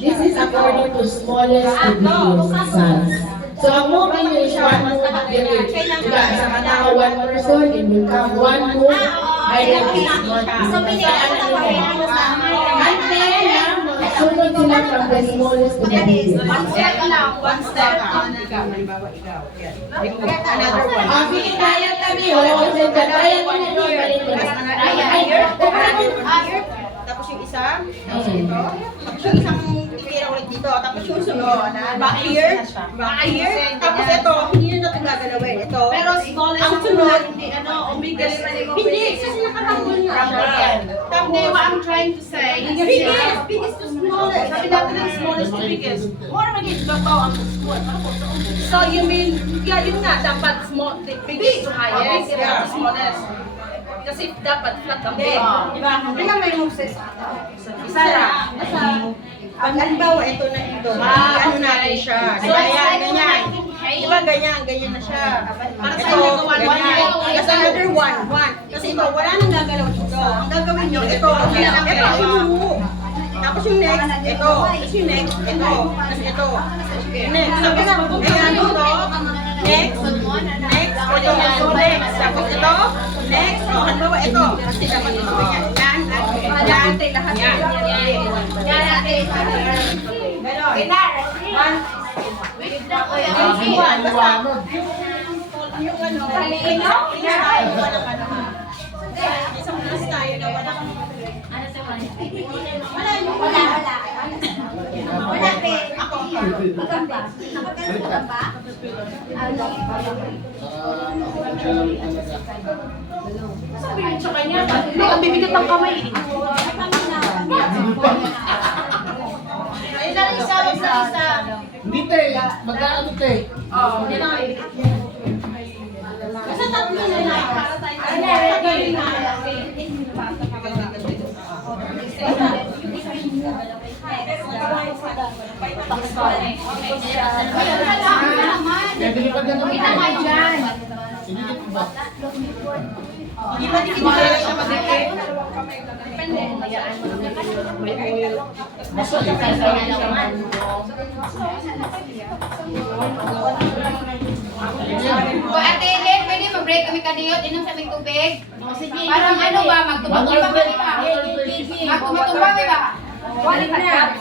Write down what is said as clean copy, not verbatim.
This is according to smallest to biggest size. So ang movie niyo is one move village. Diba? Sa katao, one person, it will come one move. Ay, nag-small. So, until lang, sunod sila from the smallest to the biggest. One step. Halimbawa, ikaw. Another one. Sige, kaya kami. Wala ko sa dyan. Kaya ko na nyo. Balik ko na. Tapos yung isa, tapos ito. Tapos yung isang titira ulit dito. Tapos yung sunod. Back here. Tapos ito, hindi nyo natin gagalawin. Ito. Pero smallest ang sunod. hindi, biggest. Hindi, kasi nakatanggol nga siya. Hindi, what I'm trying to say is Biggest to smallest. sabi natin ng smallest to biggest. More magiging babaw ang small. So you mean, yeah, yun nga, dapat small, biggest to highest, Yeah. to smallest. Kasi dapat flat ang big. Diba? Kaya may moves isa lang. Pag halimbawa, ito na ito. Ano natin siya. Ganyan, ganyan. Diba ganyan na siya. Ito, ganyan. Kasi another one. Kasi ito, wala nang gagalaw dito. Ang gagawin nyo, ito. Ito, inuho. Tapos yung next, ito. Tapos yung next, ito. Tapos ito. Next. Tapos, ayan, ito. Next. Next. Ito. Next. Tapos ito. Next. O, halimbawa, ito. Kasi dapat ito ganyan. Yan. Yan. Lahat. Yan. Yung ano, isang class tayo na wala kang Wala pe. Magamba. Magamba. Sabi yun sa kanya, ang bibigat ng kamay. Ayun lang isa, wag na isa. Hindi te, magkano te? Hindi na ibigat. Basta tatlo na lang para tayo. Pwede ka ganun. Kita nga dyan. Hindi ka ba? Hindi ba di kaya siya mag-ikip? Basta yun. O Ate Ellen, pwede mag-break kami kaniyot, inom sa aming tubig. Parang ano ba, magtumatumbang kami ba? Magtumatumbang kami ba? Wali na.